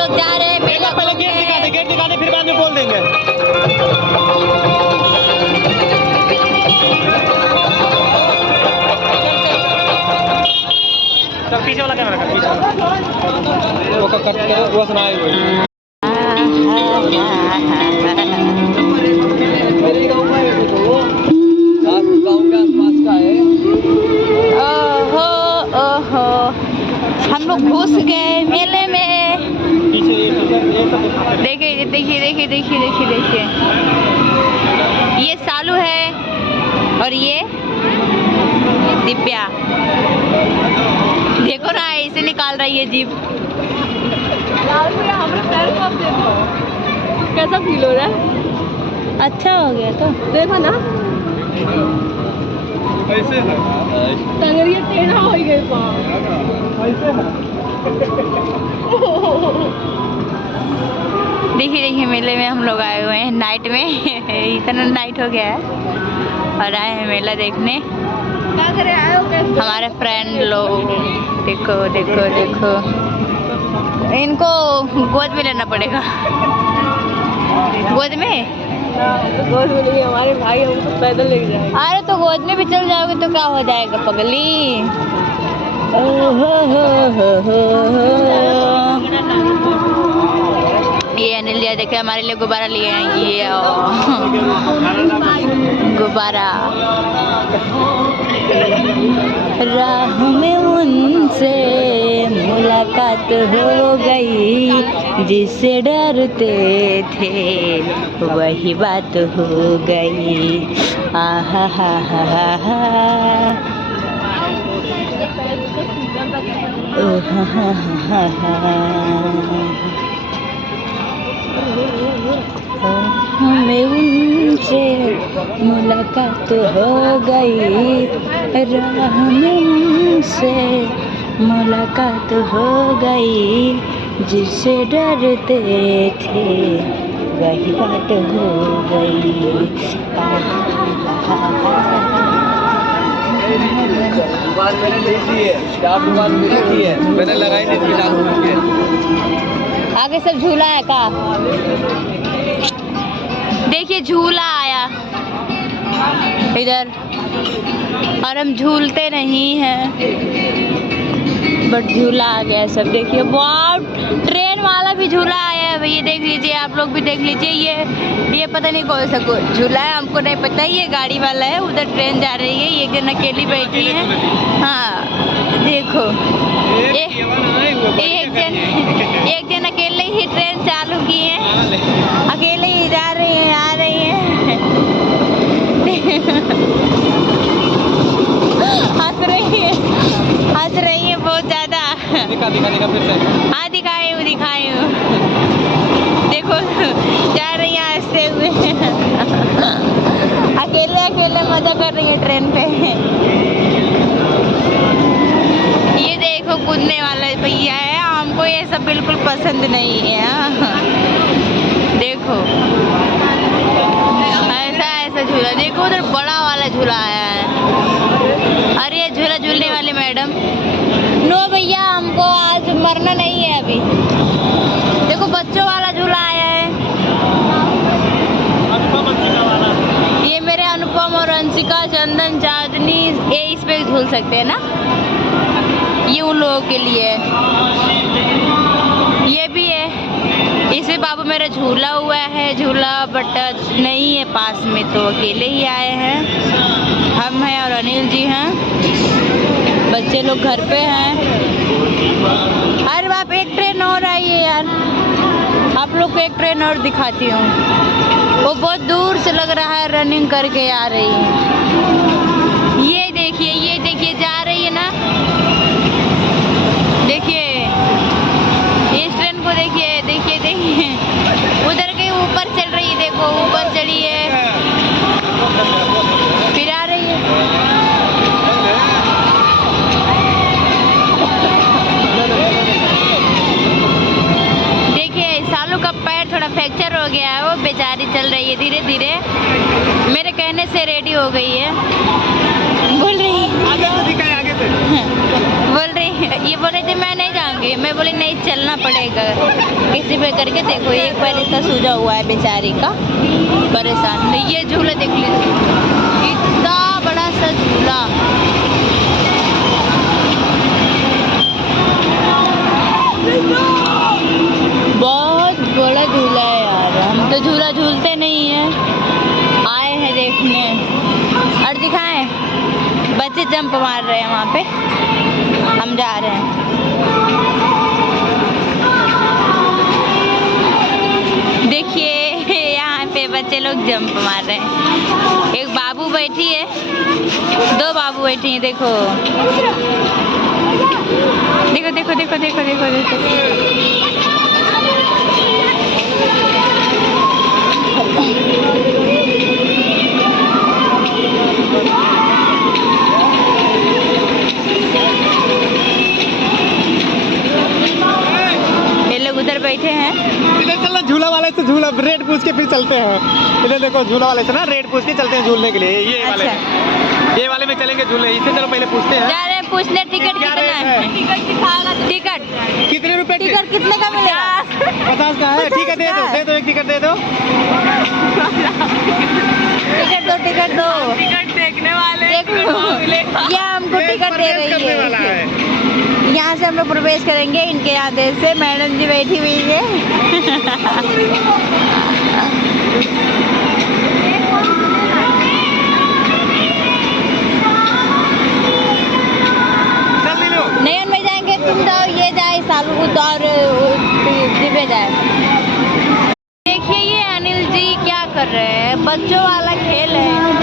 लोग जा रहे हैं मेला पहले गेट दिखा दे फिर बाद में बोल देंगे। चल पीछे वाला कैमरा कर, पीछे वाला वो कट करो, वो सुनाए मेरे गाँव में है वो गाँव के आसपास का है। ओहो ओहो, हम लोग घुस गए मेले में। देखिए देखिए देखिए देखिए देखिए देखिए, ये सालू है और ये दिव्या। देखो ना ऐसे निकाल रही है जीभ। कैसा फील हो रहा है? अच्छा हो गया तो देखो ना ऐसे है, टंगरिया टेढ़ा हो गई पाँव। ऐसे है। देखिए देखिए, मेले में हम लोग आए हुए हैं नाइट में। इतना नाइट हो गया है और आए हैं मेला देखने। क्या करे आए हो? कैसे हमारे फ्रेंड लोग देखो देखो देखो, इनको गोद में लेना पड़ेगा। गोद में? तो गोद में नहीं, हमारे भाई हमको पैदल ले जाएंगे। अरे तो गोद में भी चल जाओगे तो क्या हो जाएगा पगली। ये अनिल जी देखे हमारे लिए गुब्बारा लिए हैं। ये गुब्बारा राह में उनसे मुलाकात हो गई, जिससे डरते थे वही बात हो गई। आहा हा हा हा हा, हा हा हा हा, हमें उनसे मुलाकात हो गई, राह में उनसे मुलाकात हो गई, जिससे डरते थे वही बात हो गई। दुकान मैंने ली थी है, चार दुकान मेरी थी है, मैंने लगाई नहीं थी लाख रुपये। आगे सब झूला है का? देखिए झूला आया इधर और हम झूलते नहीं हैं, बट झूला आ गया सब। देखिए बहुत ट्रेन वाला भी झूला आया है भैया, देख लीजिए आप लोग भी देख लीजिए। ये पता नहीं कौन सा झूला है, हमको नहीं पता। ये गाड़ी वाला है, उधर ट्रेन जा रही है, ये एक जन अकेली बैठी है। हाँ देखो, एक जन अकेले ही ट्रेन चालू की है, अकेले ही जा रही है आ रही है। हंस रही है बहुत ज्यादा। दिखा फिर से। हाँ दिखाई हूँ देखो, जा रही है हंसते हुए। अकेले अकेले मजा कर रही है ट्रेन पे। ये देखो कूदने वाला भैया है, हमको ये सब बिल्कुल पसंद नहीं है। देखो ऐसा झूला, देखो उधर बड़ा वाला झूला आया है। अरे ये झूला झूलने वाली मैडम, नो भैया हमको आज मरना नहीं है अभी। देखो बच्चों वाला झूला आया है, ये मेरे अनुपम और अंशिका, चंदन, चांदनी, ये इस पे झूल सकते हैं ना, ये उन लोगों के लिए है। ये भी है, इसमें बाबू मेरा झूला हुआ है, झूला बट नहीं है पास में, तो अकेले ही आए हैं। हम हैं और अनिल जी हैं, बच्चे लोग घर पे हैं। अरे बाप, एक ट्रेन और आई है यार, आप लोग को एक ट्रेन और दिखाती हूँ। वो बहुत दूर से लग रहा है रनिंग करके आ रही है। ये देखिए जा रही है ना, देखिए इस ट्रेन को देखिए देखिए देखिए, उधर के ऊपर चल रही है, देखो ऊपर चढ़ी है फिर आ रही है। देखिए सालू का पैर थोड़ा फ्रैक्चर हो गया है, वो बेचारी चल रही है धीरे धीरे, मेरे कहने से रेडी हो गई है। बोल रही आगे से दिखाए, आगे से बोल रही, ये बोल रही थी मैं नहीं जाऊंगी। जाएंगे। मैं बोली नहीं चलना पड़ेगा, किसी पे करके देखो। एक पैर इसका सूजा हुआ है बेचारी का, परेशान। ये झूला देख लीजिए, इतना बड़ा सा झूला। बहुत बड़ा झूला है यार। हम तो झूला झूलते नहीं हैं, आए हैं देखने। और दिखाएं, बच्चे जंप मार रहे हैं वहाँ पे, हम जा रहे हैं। देखिए यहाँ पे बच्चे लोग जंप मार रहे हैं। एक बाबू बैठी है, दो बाबू बैठी हैं। देखो देखो देखो देखो देखो देखो देखो। ये लोग उधर बैठे हैं। इधर चलना, झूला वाले से झूला रेट पूछ के फिर चलते हैं। इधर देखो, झूला वाले से ना रेट पूछ के चलते हैं झूलने के लिए। ये वाले में चलेंगे झूलने। इससे चलो पहले पूछते हैं। जा रहे हैं पूछने, टिकट कितना है? टिकट दिखाएगा। टिकट कितने रुपए? टिकट कितने का मिलेगा? 50 का है। ठीक है, दे दो एक टिकट दे दो। टिकट दो। टिकट देखने वाले देखो ये हमको टिकट दे रही है। यहाँ से हम लोग प्रवेश करेंगे इनके आदेश से। मैडम जी बैठी हुई है। नयन में जाएंगे, तुम जाओ, ये जाए सालूद और दिव्य जाए। देखिए ये अनिल जी क्या कर रहे हैं, बच्चों वाला खेल है।